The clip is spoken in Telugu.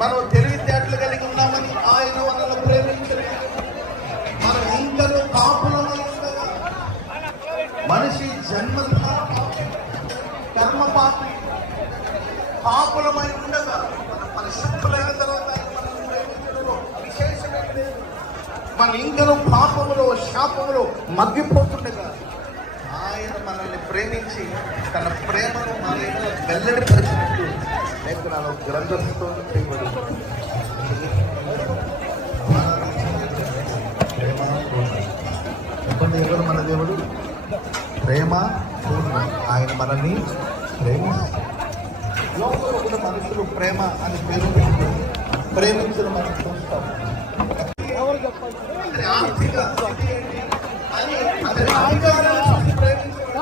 మనం తెలివితేటలు కలిగి ఉన్నామని ఆయన మనల్ని ప్రేమించలేదు. మనం ఇంకనూ కాపులమై ఉండగా, మనిషి జన్మంతా కర్మ పాపి పాపులమై ఉండగా మన పరిశుద్ధులైన తర్వాత విశేషమే లేదు. మన ఇంకనూ పాపములో శాపములో మగ్గిపోతుండగా ఆయన మనల్ని ప్రేమించి తన ప్రేమను మన వెల్లడిపరిచినట్టు లేఖనాలు గ్రంథంతో చేయబడి చెప్పండి, ఎవరు మన దేవుడు? ప్రేమ పూర్ణ. ఆయన మనల్ని ప్రేమిస్తారు. లోకంలో కూడా మనుషులు ప్రేమ అని పేరు ప్రేమించడం మనం చూస్తాం. ఆర్థిక స్థితి ఏంటి అని అధికారాన్ని చూసి ప్రేమించడం